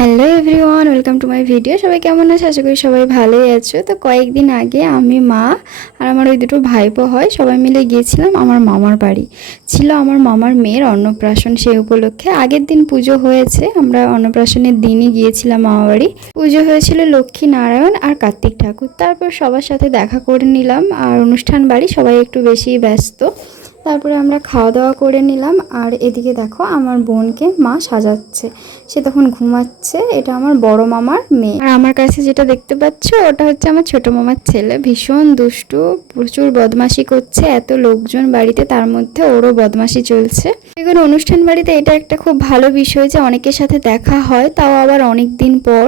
Hello everyone, welcome to my video. সবাই কেমন আছে? আশা করি সবাই ভালোই আছো। তো কয়েকদিন আগে আমি, মা আর আমার ওই দুটো ভাইপো হয় সবাই মিলে গিয়েছিলাম আমার মামার বাড়ি। ছিল আমার মামার মেয়ের অন্নপ্রাশন, সেই উপলক্ষে আগের দিন পুজো হয়েছে, আমরা অন্নপ্রাশনের দিনই গিয়েছিলাম মামার বাড়ি। পুজো হয়েছিল লক্ষ্মী নারায়ণ আর কার্তিক ঠাকুর। তারপর সবার সাথে দেখা করে নিলাম, আর অনুষ্ঠান বাড়ি সবাই একটু বেশি ব্যস্ত। তারপরে আমরা খাওয়া দাওয়া করে নিলাম। আর এদিকে দেখো আমার বোনকে মা সাজাচ্ছে, সে তখন ঘুমাচ্ছে। এটা আমার বড় মামার মেয়ে। আর আমার কাছে যেটা দেখতে পাচ্ছ ওটা হচ্ছে আমার ছোট মামার ছেলে। ভীষণ দুষ্টু, প্রচুর বদমাশি করছে। এত লোকজন বাড়িতে, তার মধ্যে ওরও বদমাশি চলছে। এগুলো অনুষ্ঠান বাড়িতে এটা একটা খুব ভালো বিষয় যে অনেকের সাথে দেখা হয়, তাও আবার অনেক দিন পর।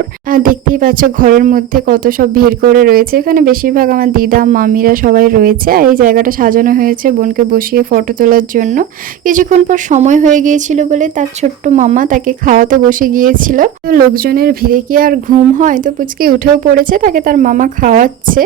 দেখতেই পাচ্ছ ঘরের মধ্যে কত সব ভিড় করে রয়েছে। এখানে বেশিরভাগ আমার দিদা মামিরা সবাই রয়েছে। আর এই জায়গাটা সাজানো হয়েছে বোনকে বসিয়ে ফটো তোলার জন্য। কিছুক্ষণ পর সময় হয়ে গিয়েছিল বলে তার ছোট্ট মামা তাকে খাওয়াতে বসে গিয়েছিল। তো লোকজনের ভিড়ে কি আর ঘুম হয়? তো পুচকি উঠেও পড়েছে, তাকে তার মামা খাওয়াচ্ছে।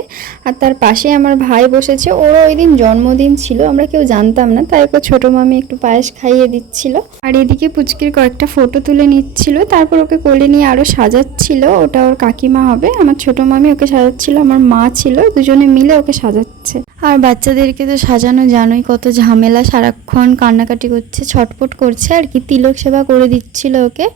আর তার পাশে আমার ভাই বসেছে, ওরও ওই দিন জন্মদিন ছিল, আমরা কেউ জানতাম না, তাই ওকে ছোট মামি একটু পায়েস খাইয়ে দিচ্ছিল। আর এদিকে পুচকির কয়েকটা ফটো তুলে নিচ্ছিল, তারপর ওকে কোলে নিয়ে আরো সাজাচ্ছিল। ওটা ওর কাকিমা হবে, আমার ছোট মামি ওকে সাজাচ্ছিল, আমার মা ছিল, দুজনে মিলে ওকে সাজাচ্ছে। আর বাচ্চাদেরকে তো সাজানো জানোই কত ঝামেলা, সারাক্ষণ কান্নাকাটি করছে, ছটফট করছে আর কি। তিলক সেবা করে দিচ্ছিল ওকে।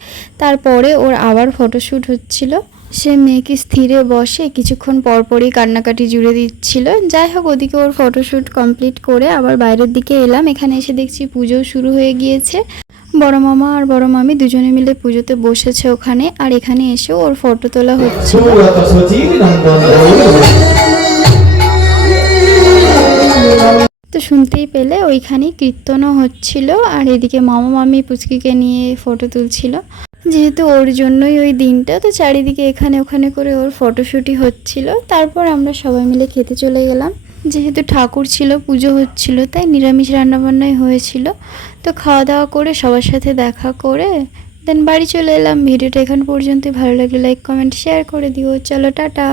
তারপরে ওর আবার ফটোশ্যুট হচ্ছিল। সে মেয়েকে স্থিরে বসে কিছুক্ষণ পরপরই কান্নাকাটি জুড়ে দিচ্ছিল। যাই হোক, ওদিকে ওর ফটোশ্যুট কমপ্লিট করে আবার বাইরের দিকে এলাম। এখানে এসে দেখছি পুজো শুরু হয়ে গিয়েছে। বড় মামা আর বড় মামি দুজনে মিলে পুজোতে বসেছে ওখানে। আর এখানে এসে ওর ফটো তোলা হচ্ছিল। তো শুনতেই পেলে ওইখানেই কীর্তনও হচ্ছিল। আর এদিকে মামা মামি পুচকিকে নিয়ে ফটো তুলছিল, যেহেতু ওর জন্যই ওই দিনটা। তো চারিদিকে এখানে ওখানে করে ওর ফটোশ্যুটই হচ্ছিল। তারপর আমরা সবাই মিলে খেতে চলে গেলাম। যেহেতু ঠাকুর ছিল, পুজো হচ্ছিল, তাই নিরামিষ রান্নাবান্নাই হয়েছিল। তো খাওয়া দাওয়া করে সবার সাথে দেখা করে দেন বাড়ি চলে এলাম। ভিডিওটা এখান পর্যন্ত ভালো লাগলে লাইক কমেন্ট শেয়ার করে দিও। চলো টাটা।